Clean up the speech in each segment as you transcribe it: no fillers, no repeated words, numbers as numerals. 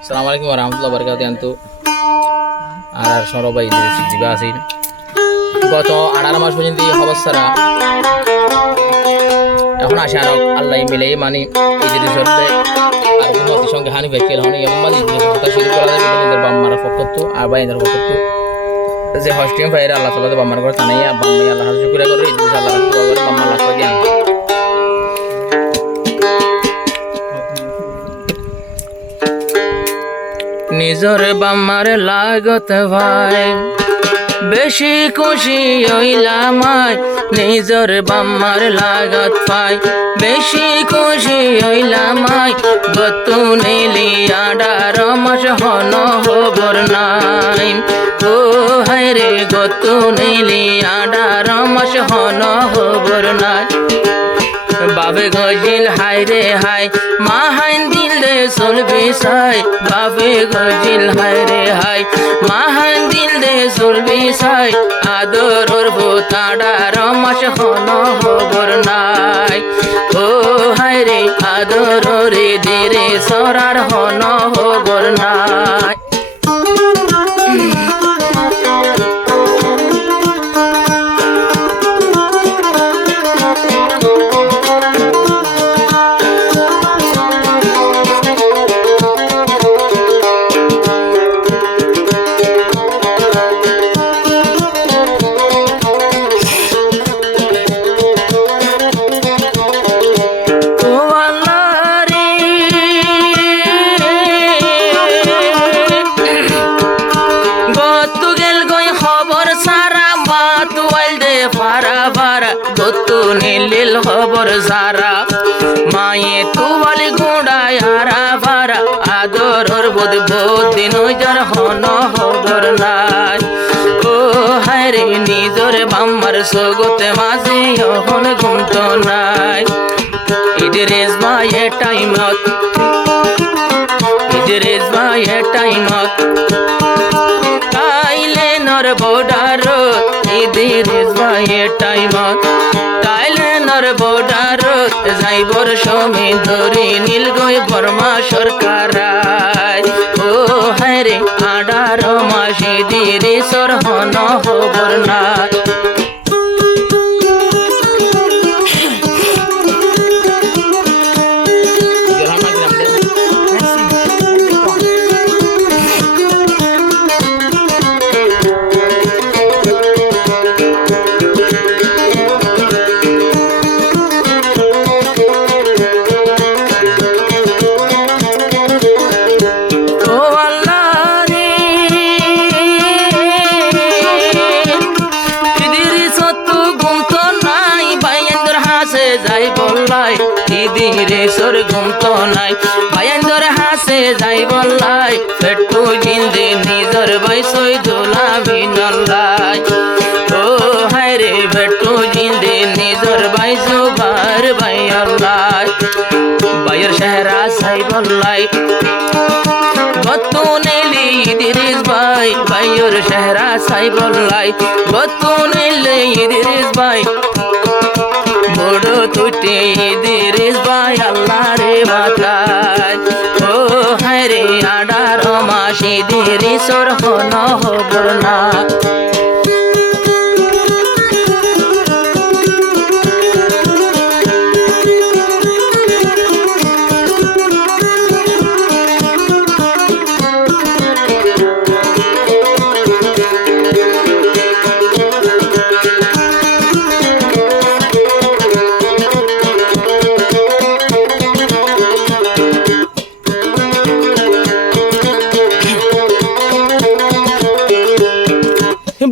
আসসালামু আলাইকুম ওয়া রাহমাতুল্লাহি ওয়া বারাকাতুহু। আন্তু আর সরবাই জিবা আছিল গত 18 মাস পর্যন্ত খবর ছাড়া এখন আসে আর আল্লাহ মিলে মানে ঈদের সরতে আর কোনো সঙ্গে হানি বেকেল হনি এমন মাঝে কথা শুরু করা যায় নিজের বাম্মার পক্ষত আর বাইদের পক্ষত যে হস্টিং ফাইরে আল্লাহ তাআলা বাম্মার করে তানাইয়া বাম্মাই আল্লাহ শুকর করে ঈদ আল্লাহ দোয়া করে বাম্মা আল্লাহ করে দেন। নিজর বাম্মার লাগত ভাই বেশি খুশি হইলামাই, নিজর বাম্মার লাগত ভাই বেশি খুশি হইলামাই। গতু নীলি 18 মাস হন খবর নাই, ও হায় রে গতু নীলি 18 মাস হন খবর নাই। বাবে গজিল হাই রে হাই মা হাইন দিল রে চলবি চাই, বাবে গজিল হাই রে হাই মা হাইন দিল রে চলবি চাই। আদরর ভূত 18 মাস হন খবর নাই, ও হাই রে আদররে দিরে সরার হন খবর নাই। গতু নীলিল খবর সারা মায়ে তুয়ালি গুড়ায় হারা ভারা। আদরর বোধ দিন যার হন খবর নাই, ও হায় রে নিজর বাম্মার সগতে মাঝে এখন ঘুমত নাই। ইদরিস ভাই এ টাইমত, ইদরিস ভাই এ টাইমত তাইলে নর বর্ডার, ইদরিস ভাই এ টাইমত তাইলে নর বর্ডার। যাইবর সমী ধরি নীল গই বর্মা সরকার, ও হায় রে 18 মাস ইদরিসর হন খবর নাই। ইদরিসর ঘুমত নাই ভাইয়ান্দর হাসে যাই বললাই। পেটু জিন্দে নিজর বাইসই দোলা বিনলাই, ও হায় রে পেটু জিন্দে নিজর বাইসু বার বাইয়াল্লাই। বাইর শহরা সাই বললাই গতু নীলি ইদরিস ভাই, বাইর শহরা সাই বললাই গতু নীলি ইদরিস ভাই। বড় তুটে ইদরিস ভাই আল্লাহ রে বাতাই, ও হায় রে 18 মাস ইদরিসর হন খবর নাই।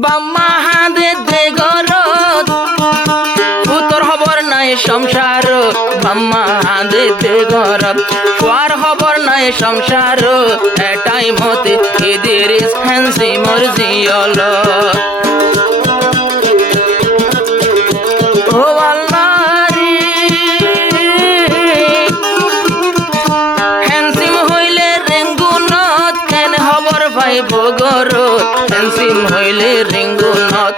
বাম্মা হাঁদে দে গরত পুতর খবর নাই সংসার, বাম্মা হাঁদে দে গরত তোর খবর নাই সংসার। এটাই মতে ইদরিস ফ্যান্সি মর্জি হল, ও আল্লাহ রে হ্যান্সিম হইলে রেঙ্গুনত কেন খবর ভাই বগরত। হ্যান্সিম হইলে রেঙ্গুনত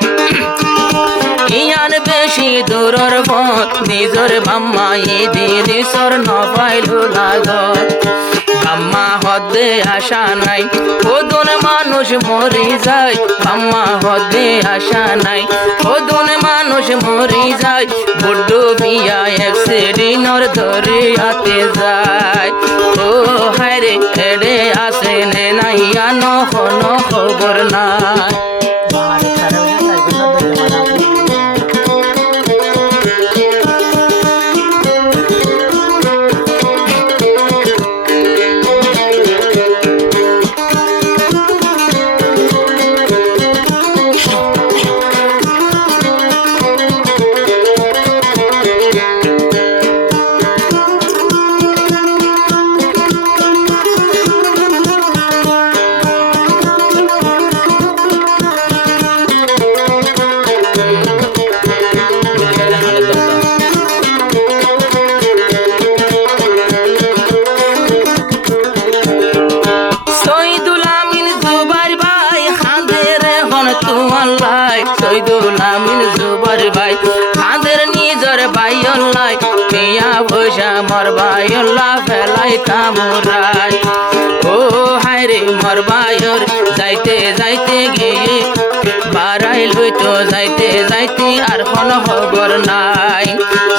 ইয়ান বেশি দূরর পথ নিজর বাম্মা ইদরিসর নপাইল লাগত। বাম্মা হদে আশা নাই ওদন মানুষ মরি যায় বাম্মা হদে আশা নাই ওদন মানুষ মরি যায় বড্ড বিয়া এক্সিডেন্টর ধরে হাতে যায় ও হায় রে এড়ে আসে নে নাই আনো কোনো খবর নাই শহীদুল আমিন জুবার ভাই কাদের নিজর ভাইল্লাই মিয়া বৈশা মর ভাইল্লা ফেলাই তামুরাই ও হায় রে মর ভাইর যাইতে যাইতে গিয়ে বাড়াই লইতো যাইতে যাইতে আর কোনো খবর নাই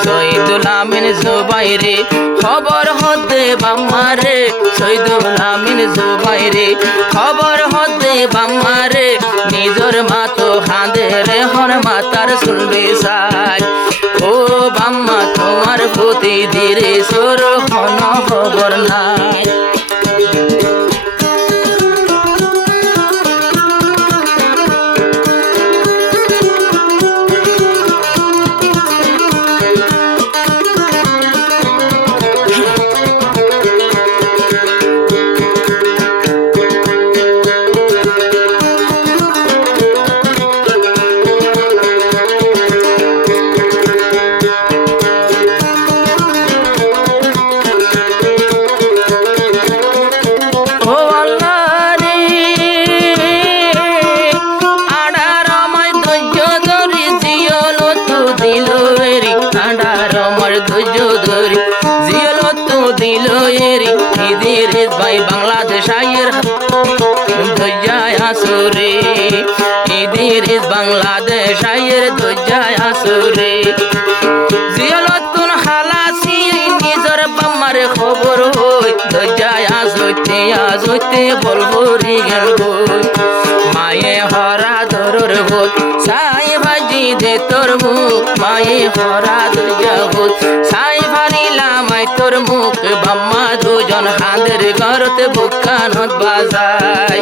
শহীদুল আমিন জুবাই রে খবর হদে বাম্মা রে শহীদুল আমিন জুবাই রে খবর হদে বাম্মা রে নিজর মাতো খাঁদে রে হর মাতার শুনবে সাজ ও বাম্মা তোমার প্রতি ধীরে সর কোনো খবর নাই ভাই বাংলাদেশ আইয়ের ধৈর্যায় আসরে ইদির বাংলাদেশ আইয়ের ধৈর্যায় আসরে জিয়ালতুন হালাসি নিজর বাম্মার খবর হই ধৈর্যায় আসতে বলবরি গেল মায়ে হরা ধরর ভোট সাই ভাজি দে তোর মুখ মায়ে হরা ধৈর্যা ভোট সাই ভারিলাম তোর মুখ বাম্মা দুজন হাঁদের ঘরতে বুকানত বাজায়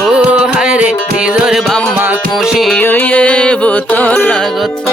ও হায় রে নিজর বাম্মা খুশি হইয়ে বোতল লাগত